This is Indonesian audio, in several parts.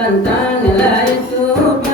Tantang la itu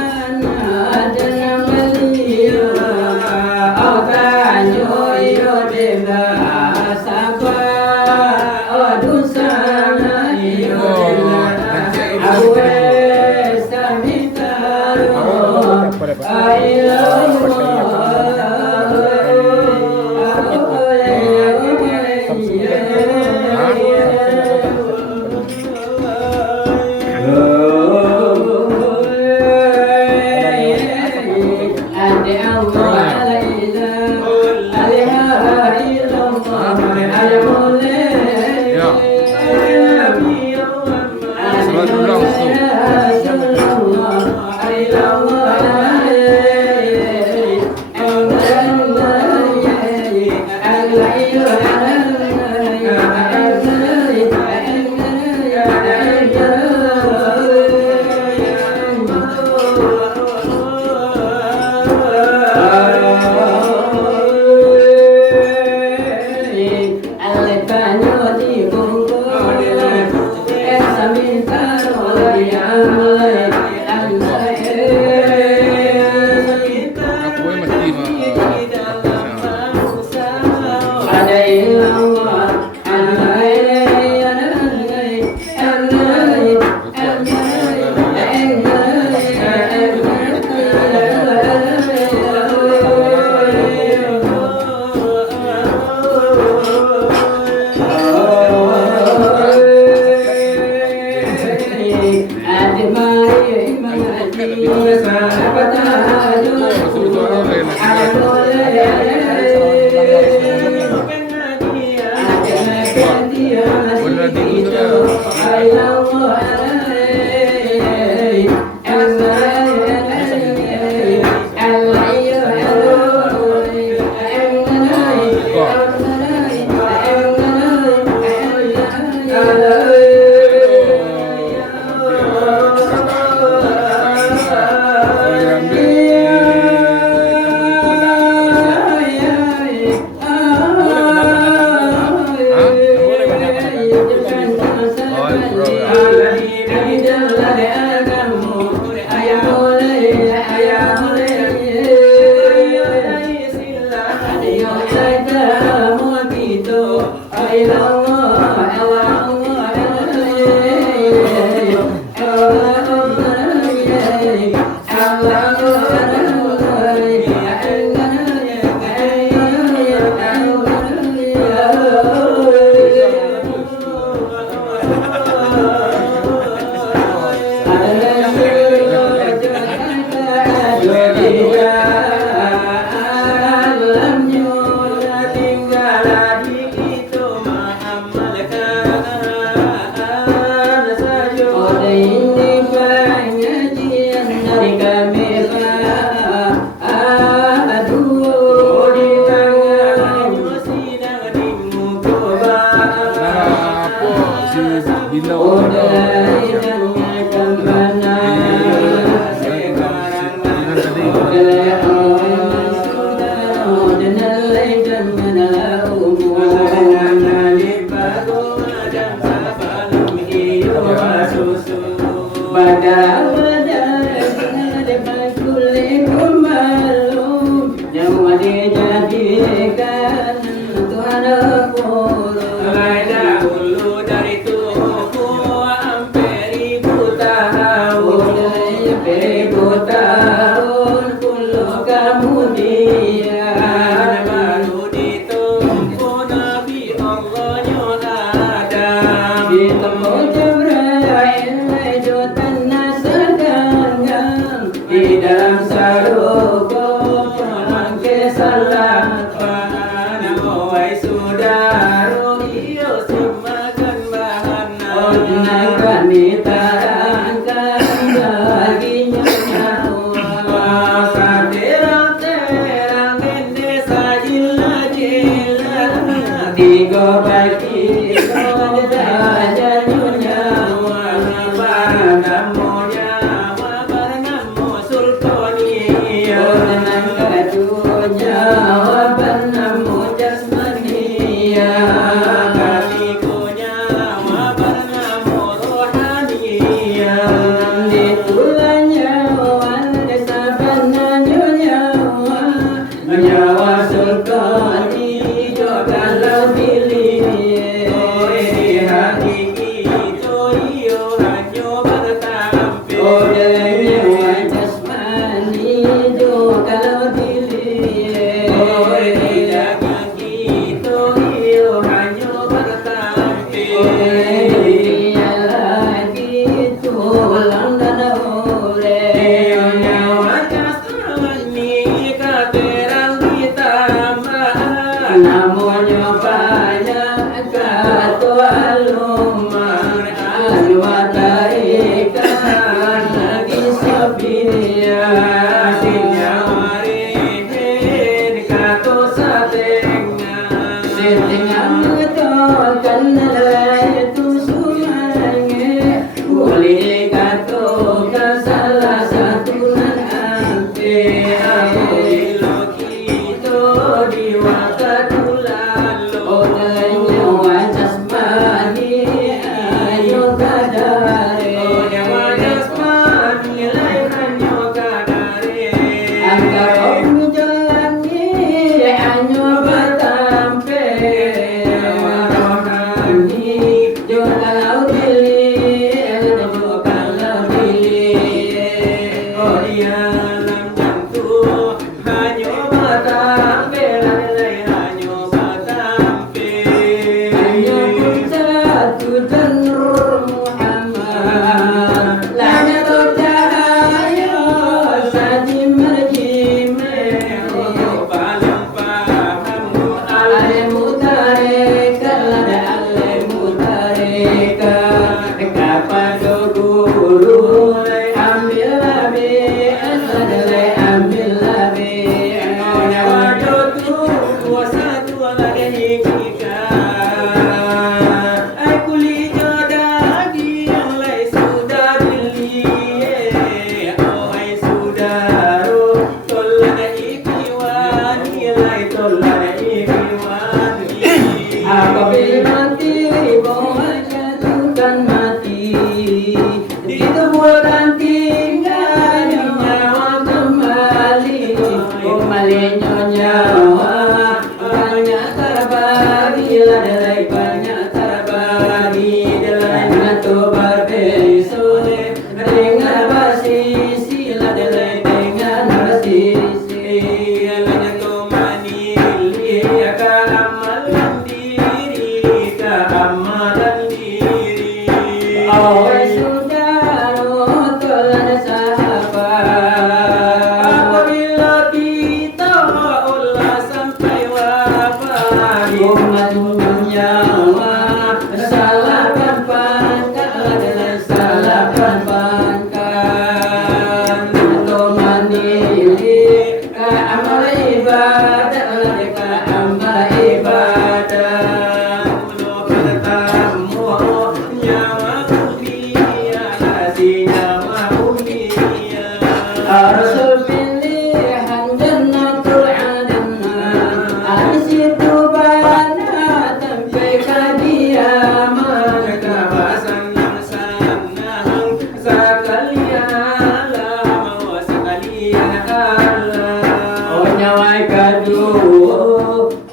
Rasul pilihan jannatul adnan, situ bana sampai ke diaman. Kawasan yang senang sekalian mau sekalian Allah. Oh nyawa kedua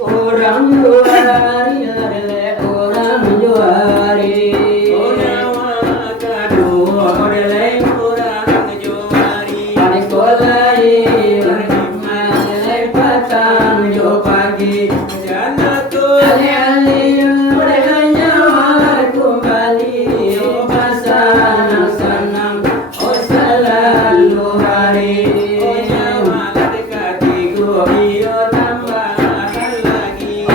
orang juari, orang juari. Oh nyawa kedua orang juari. Paling kolai bernikmat petang jo pagi. Jannatul Ali-ali udah nyawa kembali. Oh pasanang senang, oh selalu hari. oh nyawa dekatiku iyo tambahkan lagi.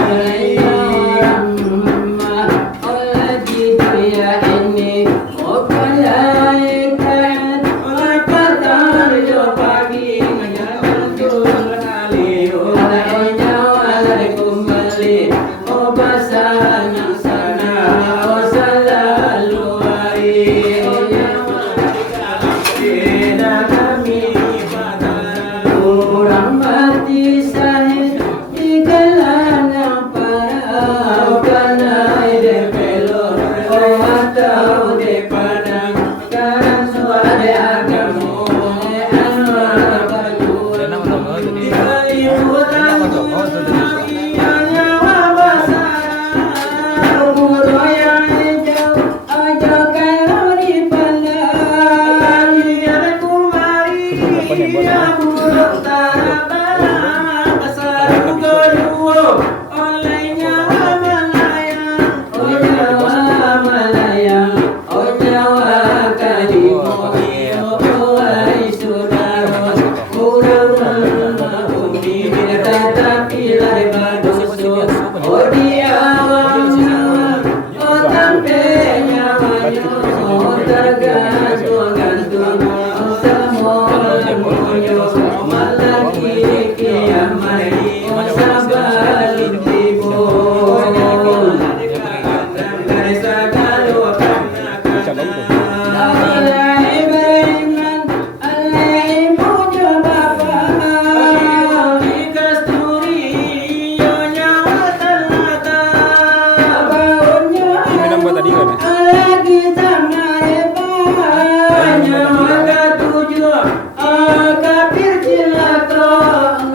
Orang mati sahid di kalangan para panai de pelor, oh atau de padang karang suara agamo anwar batuan di kalimutan dunia nyawa basah umur yang hijau aja kalau dipandang biar kumari ya buruk tarabana kesaru kedua olehnya melayang oh nyawa melayang oh nyawa kalimo oh ai saudara kurang bumi tetapi lai badusu oh di awam oh tampe nyawanya oh tergantung malaki kiamat oh sabalin tibo dari segala alai beringan alai punya bapa di kasturi nyawa ternyata baunya lagi sama nyawa ketujuh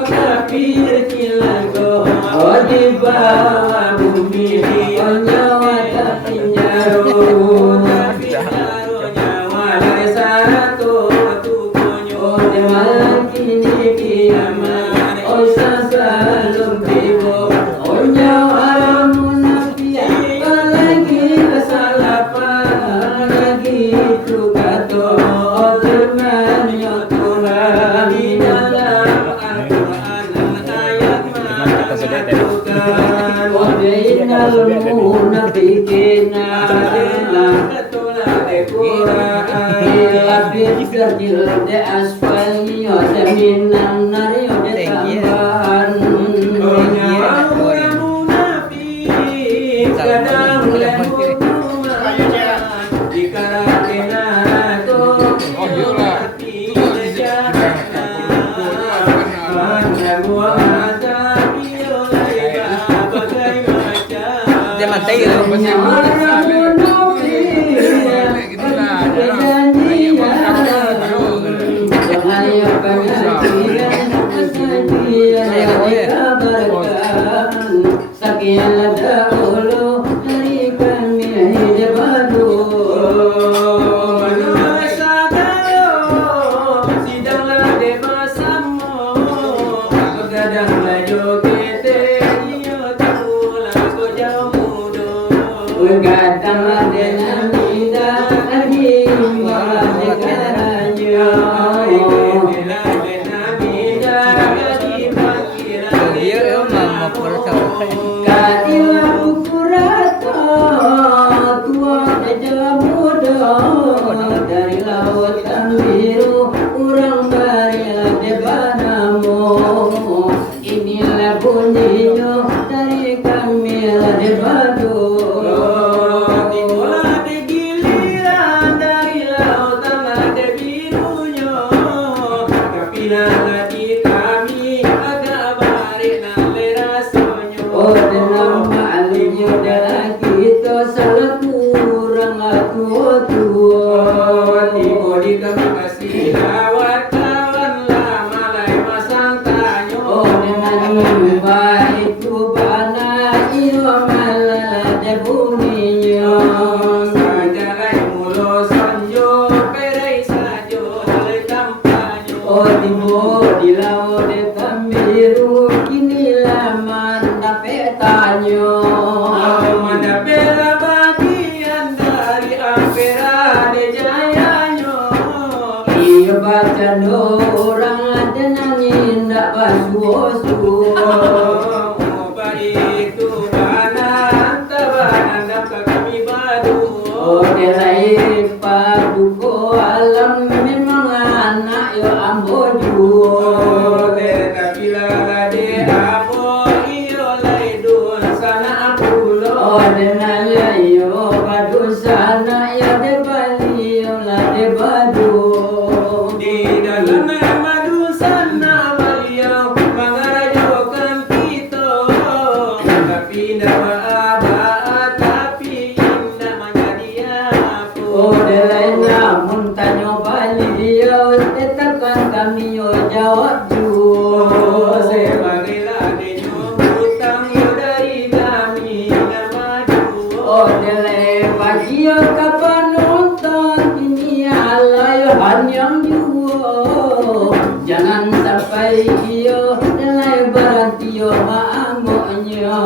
kafir cilako oh di bawah bumi oh nyawa tapi nyaru nyawa dari satu tubuhnya oh di malam kini kiamat oh sasalum tibo oh nyawa munafia lagi kesalahan lagi tukato oh teman Tuhan di dalam Al-Quran ayat mengatakan wa bainal munafiqina Bil de asfalni wa minan nari wa tambahan oh nyawa munafik kadang lembut dikarakena to Sakian dahulu dari kami hidup dari lautan biru urang baria de banamu inilah bunyinya dari kami de badu di giliran dari lautan de birunya Bila di kami agak balik nale rasonyo. Oh dalam malunya dalam kita salah kurang tua. Tibo di kami kasih lawat kawan lama lai masang tanyo. Oh dengan baik tu bana iyo malah de bunyinya. Saja lai mulo sonjo perai sajo lai tampanyo. Oh timur di laut de Tambiru kini lama dapat tanyo. Mana bela bagian dari ampera de jayanyo. Iyo baca orang ada nangin tak basuh-suh. Baik tu banan tabanan dapat kami badu. Oh delai paduko alam memang anak yo amboju. Teta bila de abo iyo lai dun sana apulo. Oh denaya yo padu sana yo de bali yo la de badu. Di dalam madu sana beliau mengarajokan kita. Tapi nama abad tapi indah menjadi aku. Oh delai namun tanyo bali yo tetapkan kami yo jawab ju. Sebagai ladenya hutang dari kami yang maju. Oh delai pagi yo kapan nonton ini alay hanyang juo. Jangan sampai yo delai berhenti yo maangoknya.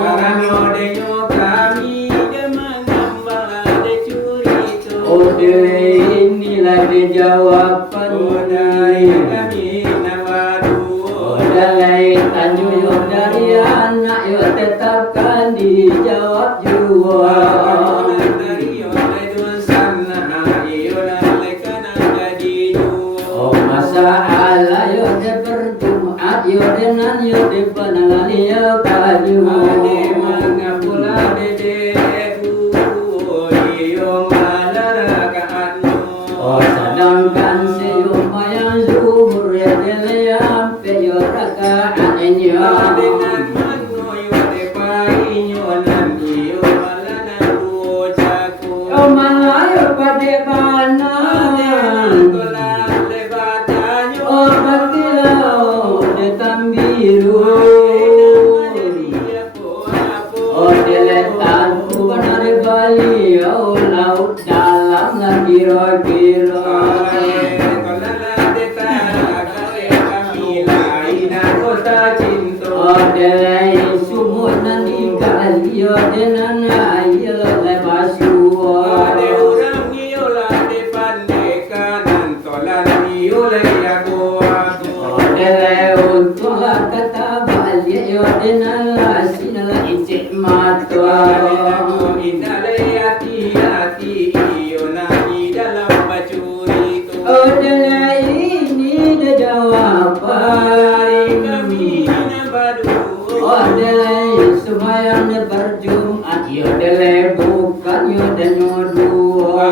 Karena denyo kami dia mengambang de curi tu. Oh delai inilah dia jawaban. Oh dari kami nabadu. Oh delai tanyo yo dari anak yo tetapkan dijawab juo. Oh masalah yo de berjumat yo dengan yo de penalali yo kaju. Oh sedangkan seumayang zuhur ya de ampe yo rakaatnya. Oh malayo pada mana. Oh bagilau de Tambiru. Oh deletan benar Bali oh laut dalam kira-kira. Oh delai sumut nanti kali yo denan ayo lebasu. Oh delai untuk kata balik yo denan asin la icik mata. Oh delai ini dia jawaban. Oh delai sembahyang dia berjumat yo delai bukan yo dan yo dua.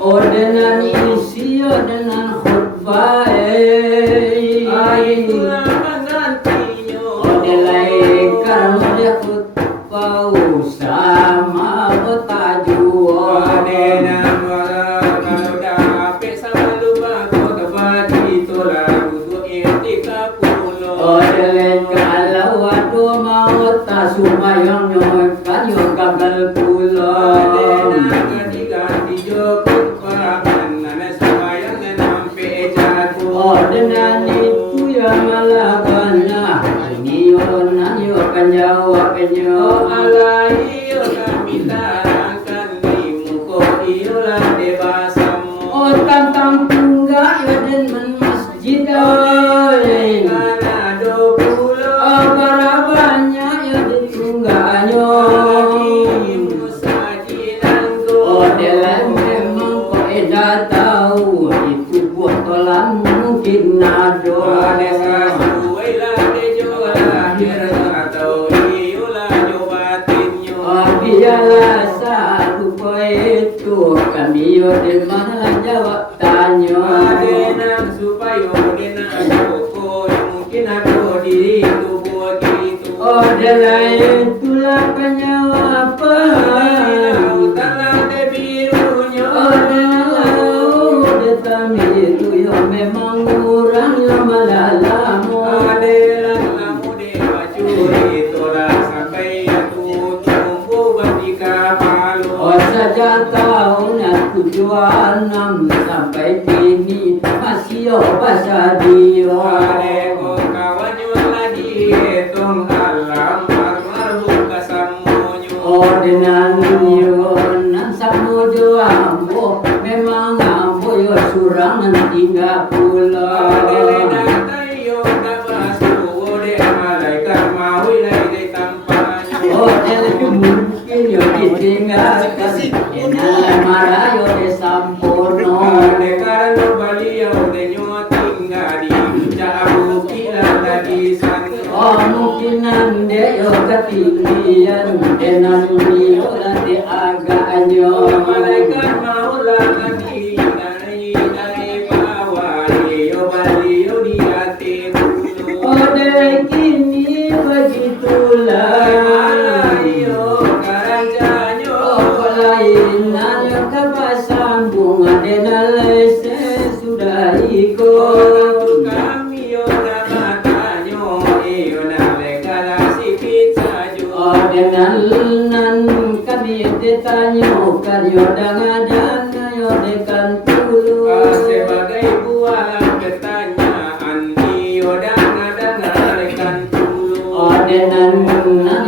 Oh dengan isi yo dengan khutbah oh delai karena dia khutbah sama bertajuk. Oh delai kalau adu mau tak sumayang yo kan yo kabel pulang. Oh dengan itu ya malah banyak ini yo nanti yo akan jawabnya. Oh tantang tunggak yo dan masjid oi. Oh para banyak yo di tunggaknya. Oh di mana jawab tanya. Adenang supaya denang pokok mungkin aku diri tubuh gitu. Oh delai itulah penyawapan. Tanah de birunya. Oh delau detami itu yo memang orang yo malalamu. Adelang lamu dewa curi tolak sampai aku tunggu bertika palu. Oh saja tahun aku jual 6 sampai kini masih yo bahasa dia. Adeko kawan lagi hitung alam marmar kasamunyo. Oh dengan nan samu jo ambo memang ambo yo surangan 30. Adelena tayo kabasu ode malaikat mau ilai tampanyo. Oh dele mungkin yo ditinggal kasih enala marayo de sampono. Karena beliau denyo tinggal di jauh kila lagi sana. Oh mungkin ande yo ketinggian denan yo lati agaknya. Malaikat mau lagi dari bawah yo beliau di hati dulu. Oh dele kini begitulah. Yo karancanyo. Oh lain yo kapasambung adenale sudah ikut. Kami yo namatanya iyo nalekala si pizza jo. Oh dengan kami ditanya karyo dangadan yo dekan tulu. Sebagai buah pertanyaan iyo danga-danga dulu. Oh dengan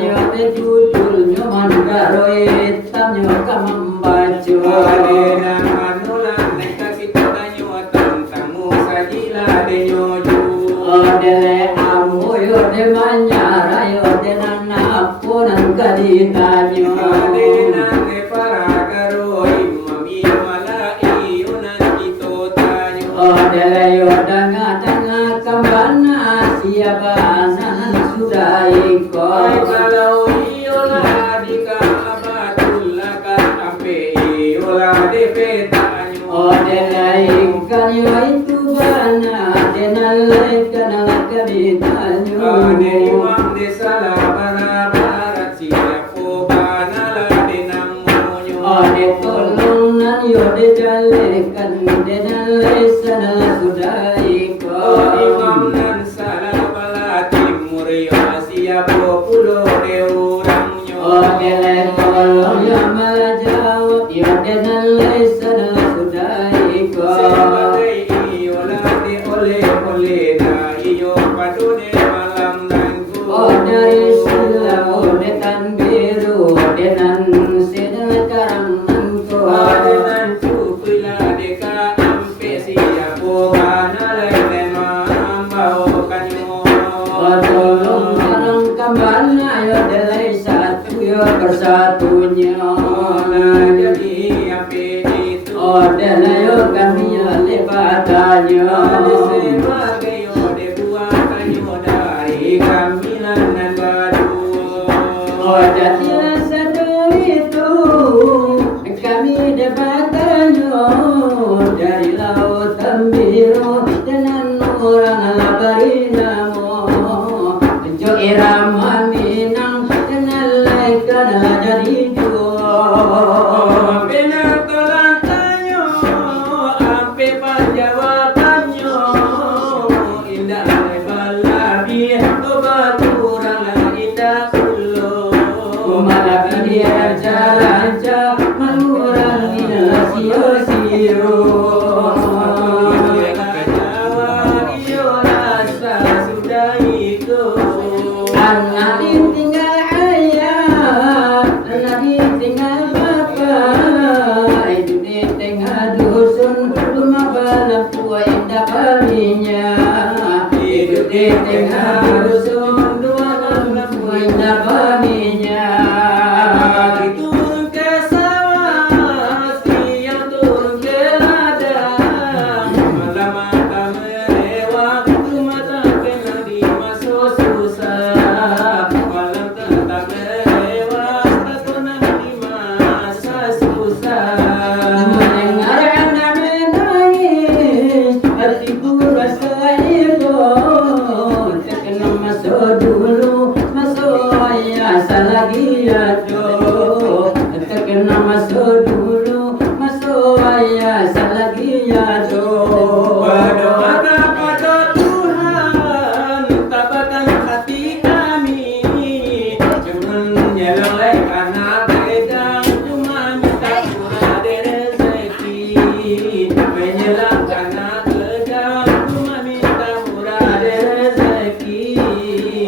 yo dejudul yo mandaro hitam yo kamambacu. Adenang manulan neka kita tanyo tentangmu sajila denyo ju. Oh dele amu yo de manyara yo denan apunan kaditanyo. Adenang de para karo imami malai unan kito tanyo. Oh dele yo danga kambana siabana sudah Ay ikut. kalau iyo lah di kabatul lakan ampe iyo lah de petanyo. Oh dele ikan yo itu bana denale kanala kaditanyo. Ade imam de salah bara siap po panala de namonyo. Oh de tolongan yo de jalekan denale sana sudah Oh imam ikut. nan salah bala timur yo siap po pulo de orangyo. Oh dele tolong yo malah jawab yo denale sana sudah ikut. Sebagai iyo lah de oleh na iyo padune malam nangku. Oh dari silau detan biru denan sedang karang nangko. Adenan cupila deka ampe siap po panalai memang bau kanyo. Oh tolong karang kambana yo delai satu yo bersatunya. Nah jadi ampe itu. Oh delai yo kami yo lebatannya. Ade sebagai yo de buah kanyo dari kamilan nan badu. Oh jadilah satu itu kami dapatannya dari lautan biru dengan orang labarinamu. Jo irama minang dengan laikan dari dua. Benar telah tanyo ampe penjawabannya. Indah balabi obaturang indah kulo. Malabi dia jalan mengurangi sio-sio. Anak ditinggal ayah, anak ditinggal bapak, hidup di tengah dusun, rumah balap tua indah kalinya. Hidup di tengah dusun, dua balap tua indah kalinya. Turun ke sawah, siang turun ke ladang. Mata-mata melewat, mata kena dimasuk susah. Malam tetap melewat, tak pernah di masa susah. Mendengar masuk dulu, masuk ayah selagi ya do. Berdoa kepada Tuhan, tabahkan hati kami. Jangan nyeloleh karena beda, cuma minta murah rezeki. Menyelam karena kejam, cuma minta murah rezeki.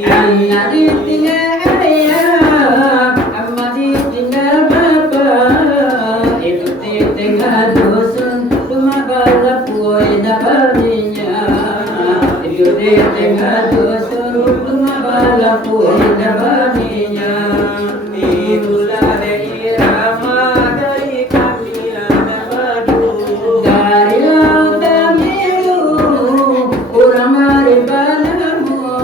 Anak ditinggal ayah, amat ditinggal bapak, ibu ditinggal dusun, cuma balapui dapatnya. Ibu ditinggal dusun, cuma balapui dapatnya. Itulah irama dari kami anak badu. Dari lautan biru, urang mari padamu.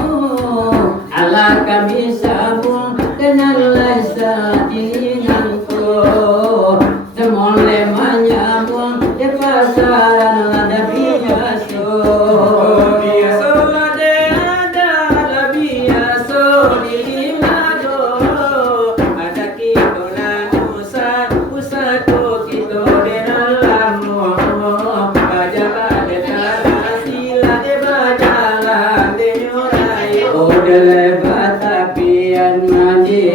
Allah kami sambung dengan lesa diinanku. Semole menyambung di pasaran lada biaso. Biasa lade ada, biasa di mado. Ada kita nanusa, usato kita denalamu. Bajalan de sila de bajalan de nyorai. Odele batapian mandi.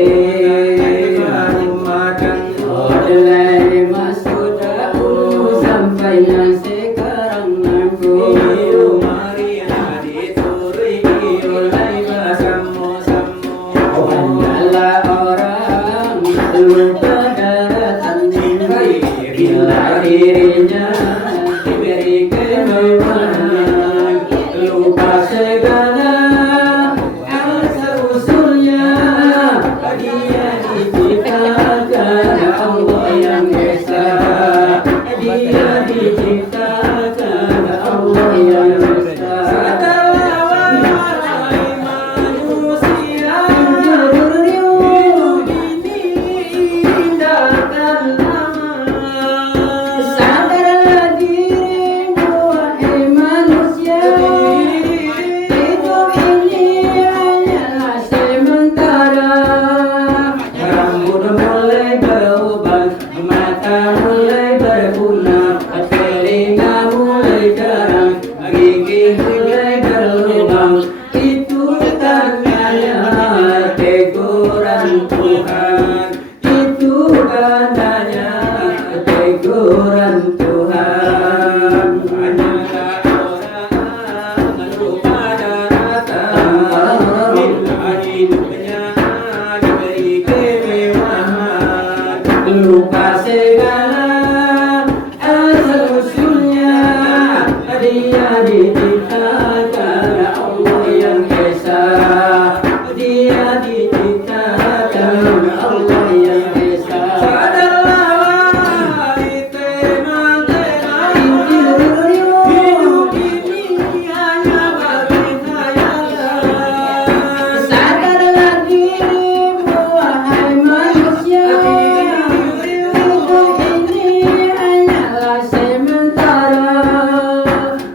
Odele masuk dahulu sampai nan sekarang aku. Banyalah orang lupa daratan bila dirinya diberi kemewahan, lupa segala asal usulnya. Dia diciptakan Allah yang esa, dia diciptakan Allah yang esa. Sadarlah dirimu wahai manusia, hidup ini hanyalah sementara. Rambut mulai berubah, mata mulai berguna, telinga mulai jarang, gigi mulai berlubang. Itu tandanya teguran Tuhan. Itu tandanya teguran Tuhan. Banyalah orang lupa daratan bila hidupnya diberi kemewahan. Lupa segala asal usulnya. Dia diciptakan Allah yang esa, dia diciptakan Allah yang esa. Sadarlah wahai teman-teman, hidup ini hanya bagai khayalan. Sadarlah dirimu wahai manusia, hidup ini hanyalah sementara.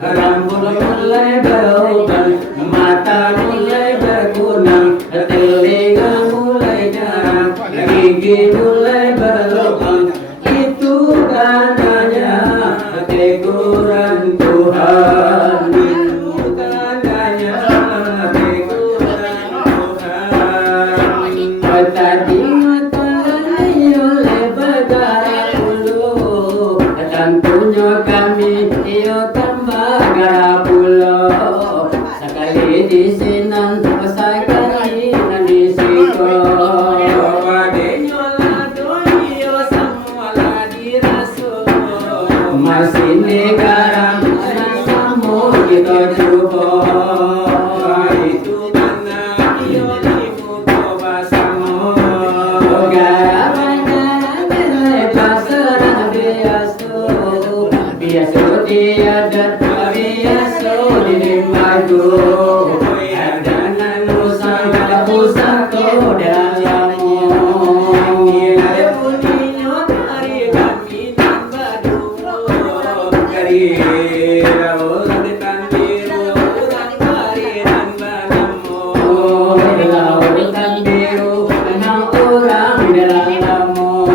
Rambut mulai berubah, mata mulai berkunang, telinga mulai jarang, gigi mulai berlubang. Itu tandanya teguran Tuhan. Itu tandanya teguran Tuhan. Tadi matahari oleh bagara pulau, tentunya kami iokan bagara pulau. Sekali di sinan, sekali di siko. Masih negara nasamu kita coba. Itu karena ionimu kau basamu. Biasa tiada, biasa diri maju. Ada nusa pusaka dalammu. Ada bunyinya dari kami dan badu. Dari rawol dan biru dan bari dan badamu. Lautan biru, enam orang di dalammu.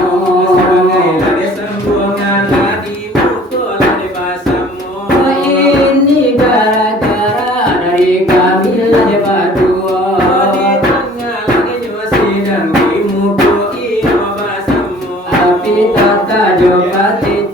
Rajopati